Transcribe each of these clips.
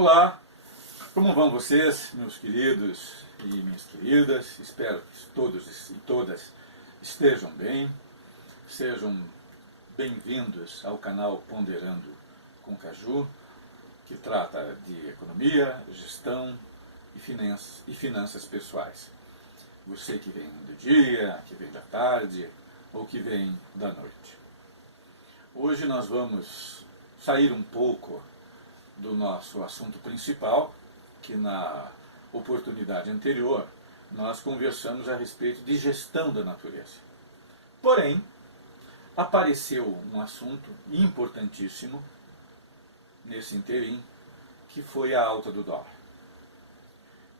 Olá, como vão vocês, meus queridos e minhas queridas? Espero que todos e todas estejam bem, sejam bem-vindos ao canal Ponderando com Caju, que trata de economia, gestão e finanças pessoais. Você que vem do dia, que vem da tarde ou que vem da noite. Hoje nós vamos sair um pouco do nosso assunto principal, que na oportunidade anterior nós conversamos a respeito de gestão da natureza. Porém, apareceu um assunto importantíssimo nesse interim, que foi a alta do dólar.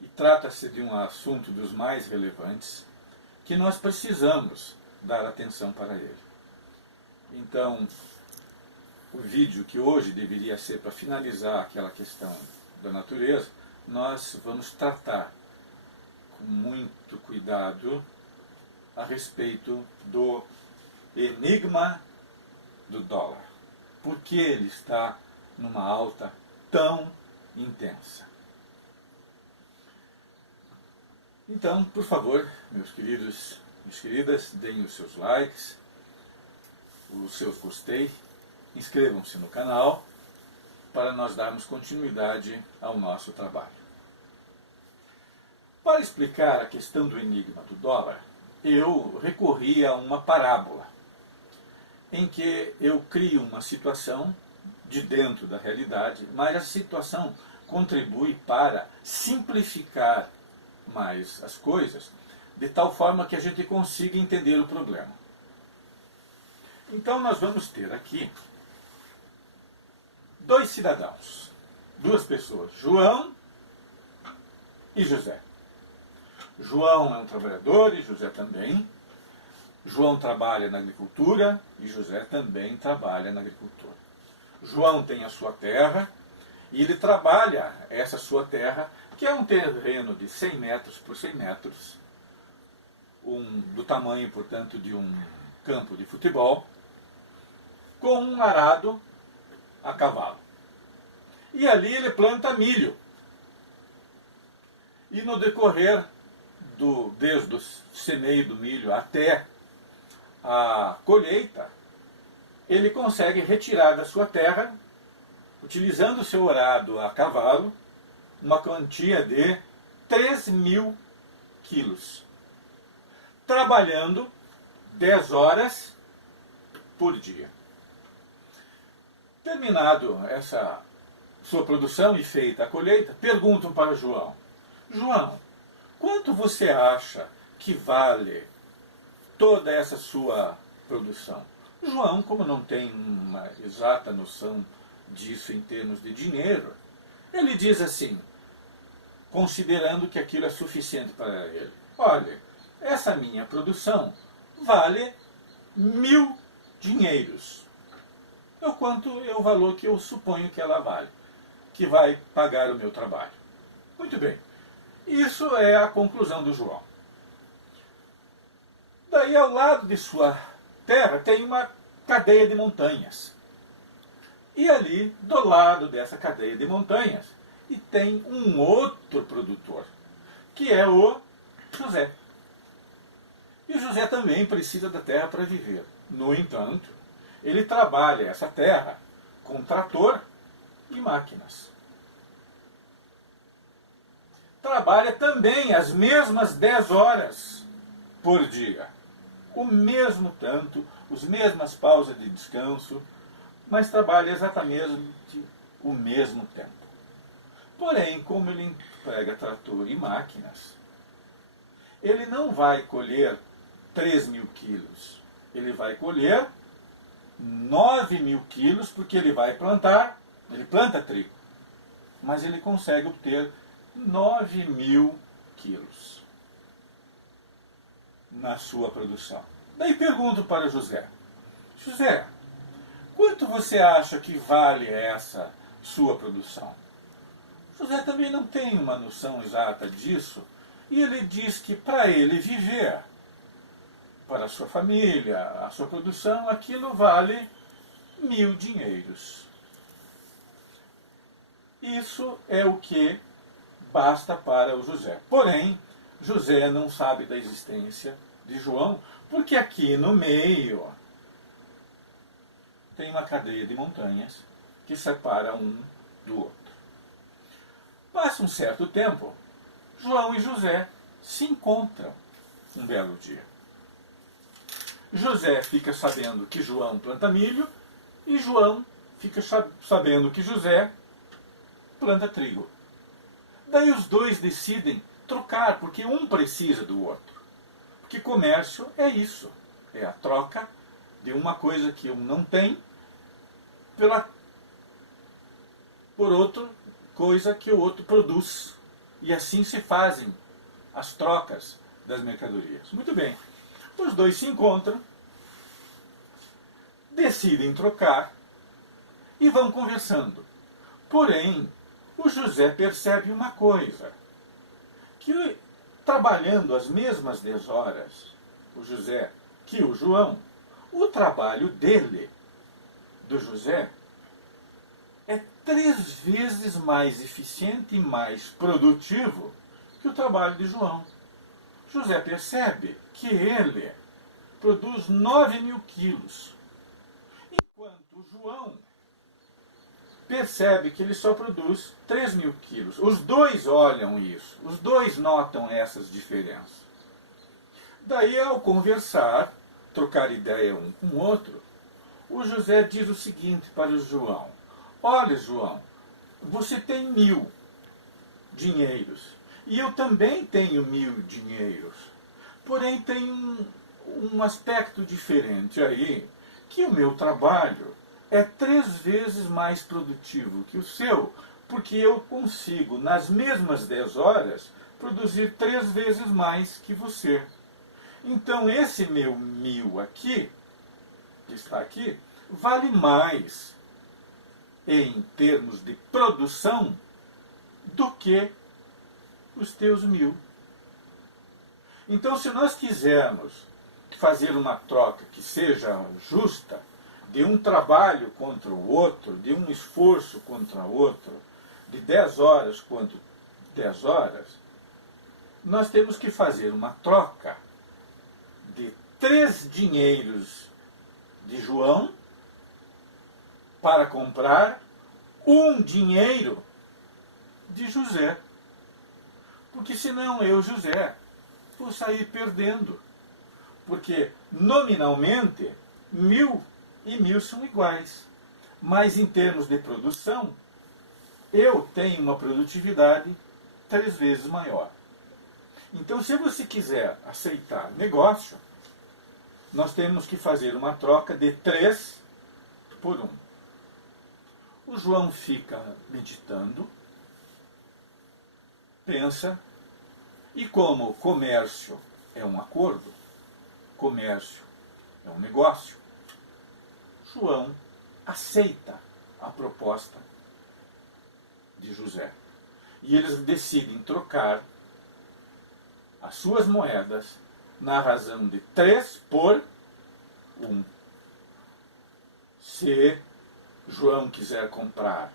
E trata-se de um assunto dos mais relevantes, que nós precisamos dar atenção para ele. Então, o vídeo que hoje deveria ser para finalizar aquela questão da natureza, nós vamos tratar com muito cuidado a respeito do enigma do dólar. Por que ele está numa alta tão intensa? Então, por favor, meus queridos e minhas queridas, deem os seus likes, os seus gostei, inscrevam-se no canal para nós darmos continuidade ao nosso trabalho. Para explicar a questão do enigma do dólar, eu recorri a uma parábola, em que eu crio uma situação de dentro da realidade, mas a situação contribui para simplificar mais as coisas, de tal forma que a gente consiga entender o problema. Então nós vamos ter aqui dois cidadãos, duas pessoas, João e José. João é um trabalhador e José também. João trabalha na agricultura e José também trabalha na agricultura. João tem a sua terra e ele trabalha essa sua terra, que é um terreno de 100 metros por 100 metros, do tamanho, portanto, de um campo de futebol, com um arado a cavalo. E ali ele planta milho. E no decorrer desde o semeio do milho até a colheita, ele consegue retirar da sua terra, utilizando o seu arado a cavalo, uma quantia de 3.000 quilos, trabalhando 10 horas por dia. Terminado essa sua produção e feita a colheita, perguntam para João: João, quanto você acha que vale toda essa sua produção? João, como não tem uma exata noção disso em termos de dinheiro, ele diz assim, considerando que aquilo é suficiente para ele: olha, essa minha produção vale 1.000 dinheiros. É o valor que eu suponho que ela vale, que vai pagar o meu trabalho. Muito bem. Isso é a conclusão do João. Daí, ao lado de sua terra, tem uma cadeia de montanhas. E ali, do lado dessa cadeia de montanhas, e tem um outro produtor, que é o José. E o José também precisa da terra para viver. No entanto, ele trabalha essa terra com trator e máquinas. Trabalha também as mesmas 10 horas por dia. O mesmo tanto, as mesmas pausas de descanso, mas trabalha exatamente o mesmo tempo. Porém, como ele emprega trator e máquinas, ele não vai colher 3.000 quilos. Ele vai colher 9.000 quilos, porque ele planta trigo, mas ele consegue obter 9.000 quilos na sua produção. Daí pergunto para José: José, quanto você acha que vale essa sua produção? José também não tem uma noção exata disso, e ele diz que para ele viver, para a sua família, a sua produção, aquilo vale 1.000 dinheiros. Isso é o que basta para o José. Porém, José não sabe da existência de João, porque aqui no meio tem uma cadeia de montanhas que separa um do outro. Passa um certo tempo, João e José se encontram um belo dia. José fica sabendo que João planta milho e João fica sabendo que José planta trigo. Daí os dois decidem trocar, porque um precisa do outro. Porque comércio é isso, é a troca de uma coisa que um não tem por outra coisa que o outro produz. E assim se fazem as trocas das mercadorias. Muito bem. Os dois se encontram, decidem trocar e vão conversando. Porém, o José percebe uma coisa, que trabalhando as mesmas 10 horas, o José que o João, o trabalho dele, do José, é 3 vezes mais eficiente e mais produtivo que o trabalho de João. José percebe que ele produz 9.000 quilos, enquanto o João percebe que ele só produz 3.000 quilos. Os dois olham isso, os dois notam essas diferenças. Daí, ao conversar, trocar ideia um com o outro, o José diz o seguinte para o João: olha, João, você tem 1.000 dinheiros e eu também tenho 1.000 dinheiros. Porém, tem um aspecto diferente aí, que o meu trabalho é 3 vezes mais produtivo que o seu, porque eu consigo, nas mesmas 10 horas, produzir 3 vezes mais que você. Então, esse meu 1.000 aqui, que está aqui, vale mais em termos de produção do que os teus 1.000. Então, se nós quisermos fazer uma troca que seja justa, de um trabalho contra o outro, de um esforço contra o outro, de 10 horas contra 10 horas, nós temos que fazer uma troca de 3 dinheiros de João para comprar 1 dinheiro de José. Porque senão eu, José, vou sair perdendo. Porque nominalmente 1.000 e 1.000 são iguais. Mas em termos de produção, eu tenho uma produtividade 3 vezes maior. Então, se você quiser aceitar negócio, nós temos que fazer uma troca de 3 por 1. O João fica meditando, pensa, e como comércio é um acordo, comércio é um negócio, João aceita a proposta de José. E eles decidem trocar as suas moedas na razão de 3 por 1. Se João quiser comprar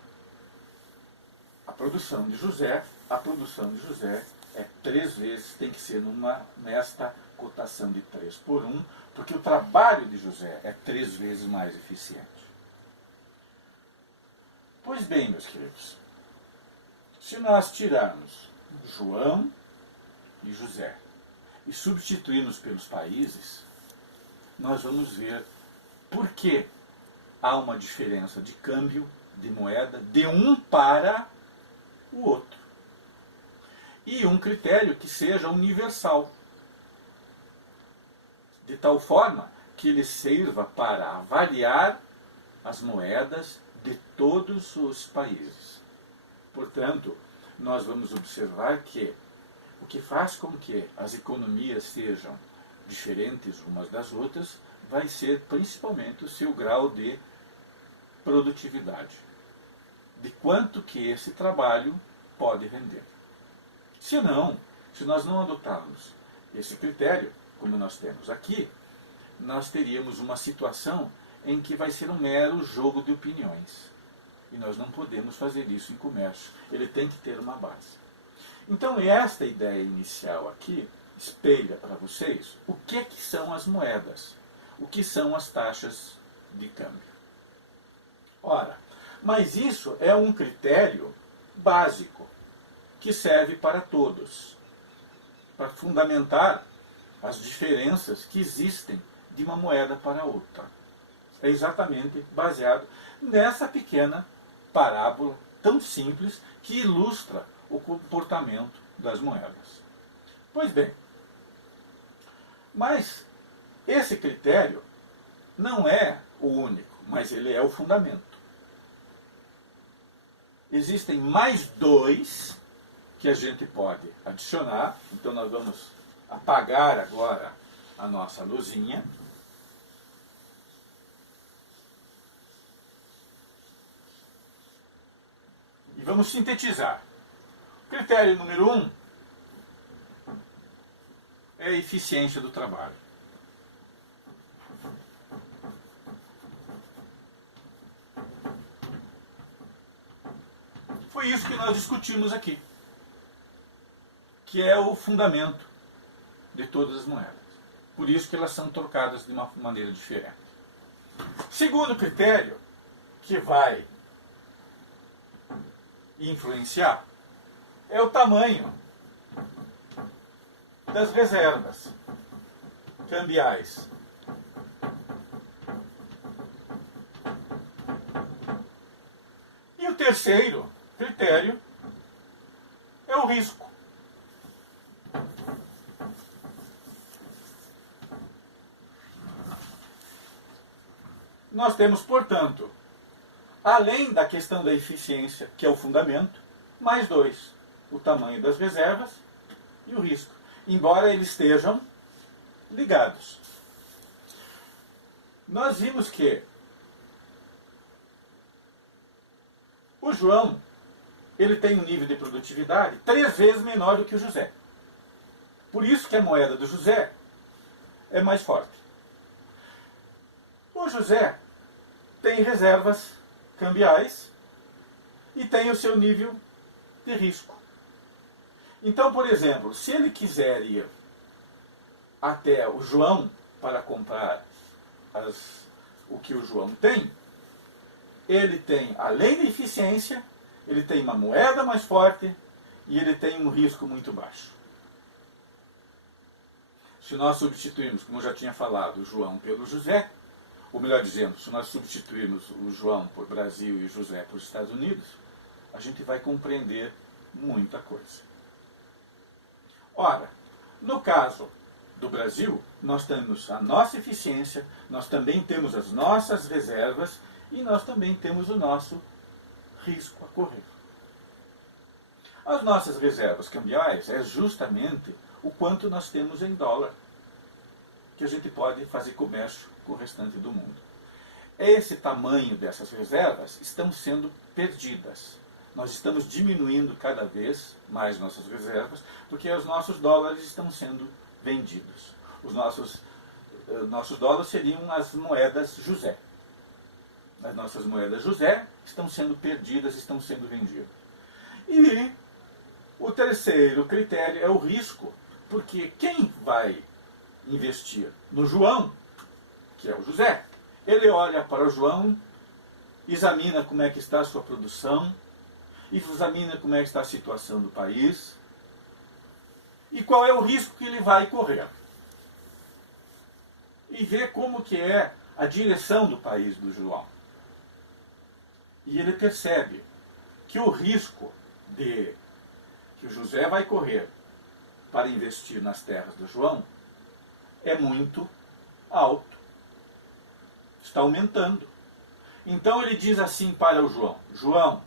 a produção de José, a produção de José é 3 vezes, tem que ser nesta cotação de 3 por 1, porque o trabalho de José é 3 vezes mais eficiente. Pois bem, meus queridos, se nós tirarmos João e José e substituirmos pelos países, nós vamos ver por que há uma diferença de câmbio, de moeda, de um para o outro. E um critério que seja universal, de tal forma que ele sirva para avaliar as moedas de todos os países. Portanto, nós vamos observar que o que faz com que as economias sejam diferentes umas das outras vai ser principalmente o seu grau de produtividade, de quanto que esse trabalho pode render. Se nós não adotarmos esse critério, como nós temos aqui, nós teríamos uma situação em que vai ser um mero jogo de opiniões. E nós não podemos fazer isso em comércio. Ele tem que ter uma base. Então, esta ideia inicial aqui espelha para vocês o que são as moedas, o que são as taxas de câmbio. Ora, mas isso é um critério básico que serve para todos, para fundamentar as diferenças que existem de uma moeda para outra. É exatamente baseado nessa pequena parábola tão simples que ilustra o comportamento das moedas. Pois bem, mas esse critério não é o único, mas ele é o fundamento. Existem mais dois que a gente pode adicionar. Então nós vamos apagar agora a nossa luzinha. E vamos sintetizar. Critério número 1 é a eficiência do trabalho. Foi isso que nós discutimos aqui, que é o fundamento de todas as moedas. Por isso que elas são trocadas de uma maneira diferente. Segundo critério, que vai influenciar, é o tamanho das reservas cambiais. E o terceiro critério é o risco. Nós temos, portanto, além da questão da eficiência, que é o fundamento, mais dois: o tamanho das reservas e o risco, embora eles estejam ligados. Nós vimos que o João, ele tem um nível de produtividade 3 vezes menor do que o José. Por isso que a moeda do José é mais forte. O José tem reservas cambiais e tem o seu nível de risco. Então, por exemplo, se ele quiser ir até o João para comprar o que o João tem, ele tem, além da eficiência, ele tem uma moeda mais forte e ele tem um risco muito baixo. Se nós substituirmos, como eu já tinha falado, o João pelo José, ou melhor dizendo, se nós substituirmos o João por Brasil e o José por Estados Unidos, a gente vai compreender muita coisa. Ora, no caso do Brasil, nós temos a nossa eficiência, nós também temos as nossas reservas e nós também temos o nosso risco a correr. As nossas reservas cambiais é justamente o quanto nós temos em dólar, que a gente pode fazer comércio com o restante do mundo. Esse tamanho dessas reservas estão sendo perdidas. Nós estamos diminuindo cada vez mais nossas reservas, porque os nossos dólares estão sendo vendidos. Os nossos dólares seriam as moedas José. As nossas moedas José estão sendo perdidas, estão sendo vendidas. E o terceiro critério é o risco, porque quem vai investir no João, que é o José, ele olha para o João, examina como é que está a sua produção, examina como é que está a situação do país e qual é o risco que ele vai correr. E vê como que é a direção do país do João. E ele percebe que o risco que o José vai correr para investir nas terras do João é muito alto. Está aumentando. Então ele diz assim para o João: João,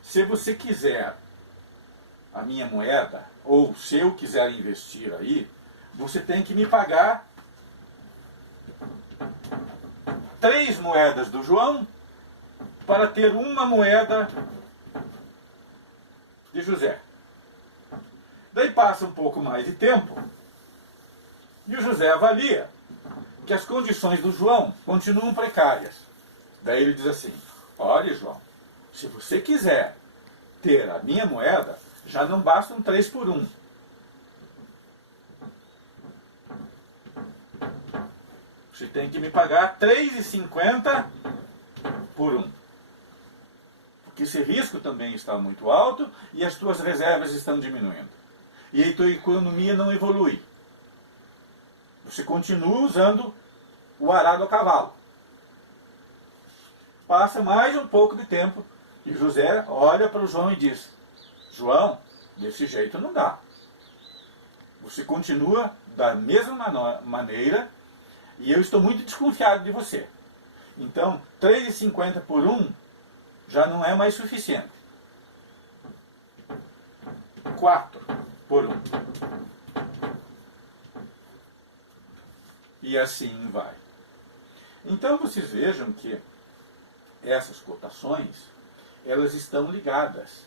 se você quiser a minha moeda, ou se eu quiser investir aí, você tem que me pagar 3 moedas do João para ter uma moeda de José. Daí passa um pouco mais de tempo e o José avalia que as condições do João continuam precárias. Daí ele diz assim: olha, João, se você quiser ter a minha moeda, já não basta um 3 por 1. Você tem que me pagar 3,50 por 1. Porque esse risco também está muito alto e as tuas reservas estão diminuindo. E a tua economia não evolui. Você continua usando o arado a cavalo. Passa mais um pouco de tempo e José olha para o João e diz: João, desse jeito não dá. Você continua da mesma maneira e eu estou muito desconfiado de você. Então, 3,50 por 1 já não é mais suficiente. 4 por 1. E assim vai. Então vocês vejam que essas cotações, elas estão ligadas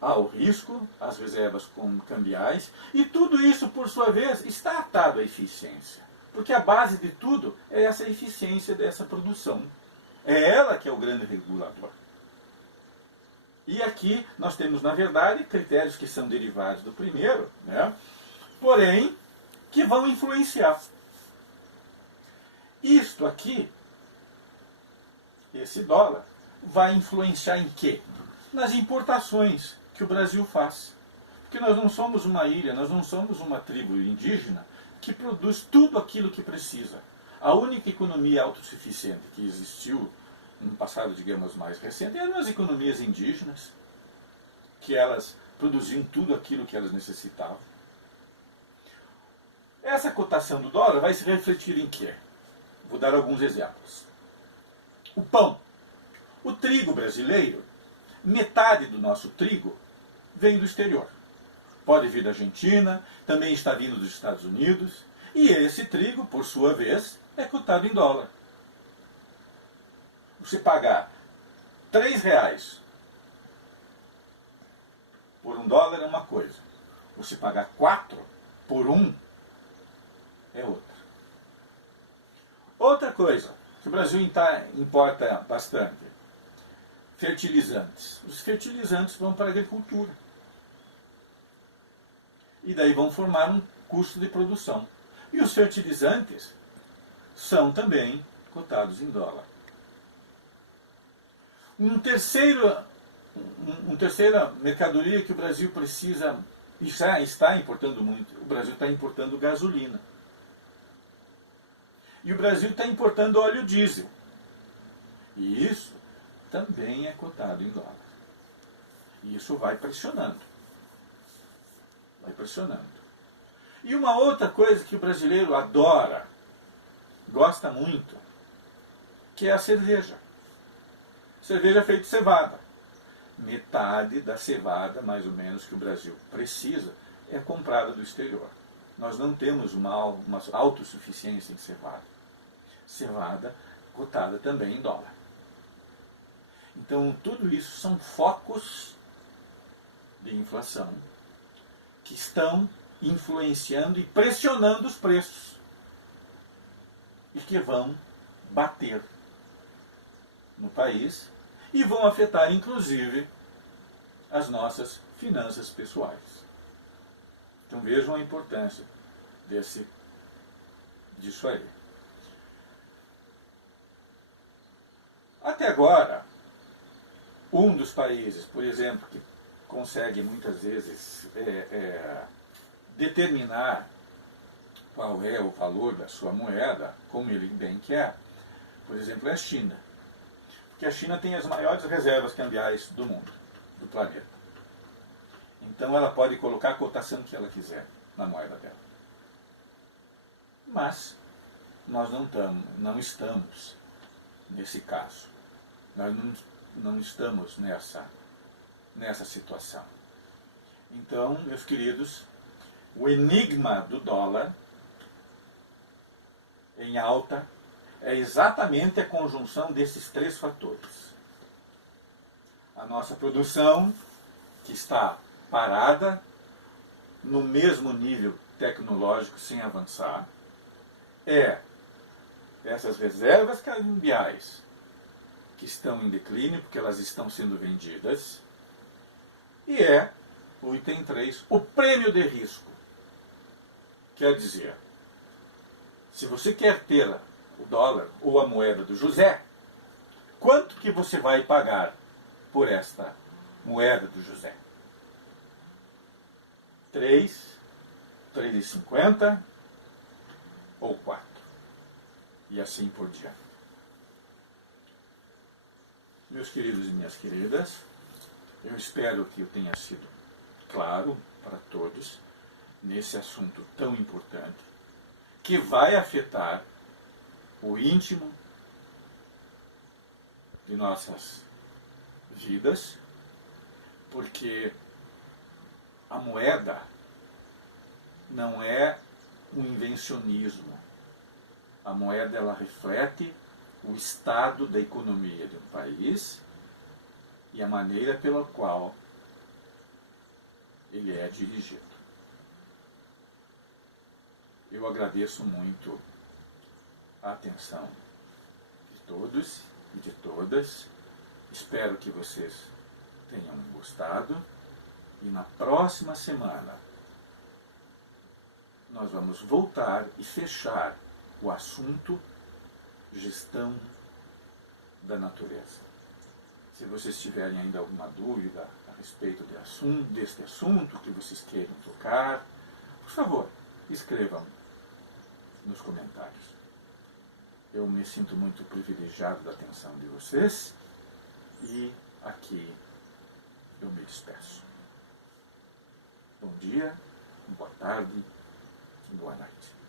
ao risco, às reservas cambiais, e tudo isso, por sua vez, está atado à eficiência. Porque a base de tudo é essa eficiência dessa produção. É ela que é o grande regulador. E aqui nós temos, na verdade, critérios que são derivados do primeiro, né? Porém, que vão influenciar. Isto aqui, esse dólar, vai influenciar em quê? Nas importações que o Brasil faz. Porque nós não somos uma ilha, nós não somos uma tribo indígena que produz tudo aquilo que precisa. A única economia autossuficiente que existiu no passado, digamos, mais recente, eram as economias indígenas, que elas produziam tudo aquilo que elas necessitavam. Essa cotação do dólar vai se refletir em quê? Vou dar alguns exemplos. O pão. O trigo brasileiro, metade do nosso trigo vem do exterior. Pode vir da Argentina, também está vindo dos Estados Unidos, e esse trigo, por sua vez, é cotado em dólar. Você pagar R$3 por $1 é uma coisa. Você pagar 4 por 1 é outra. Outra coisa que o Brasil importa bastante: fertilizantes. Os fertilizantes vão para a agricultura. E daí vão formar um custo de produção. E os fertilizantes são também cotados em dólar. Terceira mercadoria que o Brasil precisa, e já está importando muito, o Brasil está importando gasolina. E o Brasil está importando óleo diesel. E isso também é cotado em dólar. E isso vai pressionando. Vai pressionando. E uma outra coisa que o brasileiro adora, gosta muito, que é a cerveja. Cerveja feita de cevada. Metade da cevada, mais ou menos, que o Brasil precisa é comprada do exterior. Nós não temos uma autossuficiência em cevada. Cevada cotada também em dólar. Então, tudo isso são focos de inflação que estão influenciando e pressionando os preços e que vão bater no país e vão afetar, inclusive, as nossas finanças pessoais. Então vejam a importância disso aí. Até agora, um dos países, por exemplo, que consegue muitas vezes determinar qual é o valor da sua moeda, como ele bem quer, por exemplo, é a China. Porque a China tem as maiores reservas cambiais do mundo, do planeta. Então ela pode colocar a cotação que ela quiser na moeda dela. Mas nós não estamos nesse caso. Nós não estamos nessa situação. Então, meus queridos, o enigma do dólar em alta é exatamente a conjunção desses 3 fatores. A nossa produção, que está parada, no mesmo nível tecnológico, sem avançar, essas reservas cambiais que estão em declínio, porque elas estão sendo vendidas. E é o item 3, o prêmio de risco. Quer dizer, se você quer ter o dólar ou a moeda do José, quanto que você vai pagar por esta moeda do José? 3, 3,50 ou 4? E assim por diante. Meus queridos e minhas queridas, eu espero que eu tenha sido claro para todos nesse assunto tão importante, que vai afetar o íntimo de nossas vidas, porque a moeda não é um invencionismo. A moeda, ela reflete o estado da economia de um país e a maneira pela qual ele é dirigido. Eu agradeço muito a atenção de todos e de todas. Espero que vocês tenham gostado. E na próxima semana nós vamos voltar e fechar o assunto gestão da natureza. Se vocês tiverem ainda alguma dúvida a respeito deste assunto que vocês queiram tocar, por favor, escrevam nos comentários. Eu me sinto muito privilegiado da atenção de vocês e aqui eu me despeço. Bom dia, boa tarde, boa noite.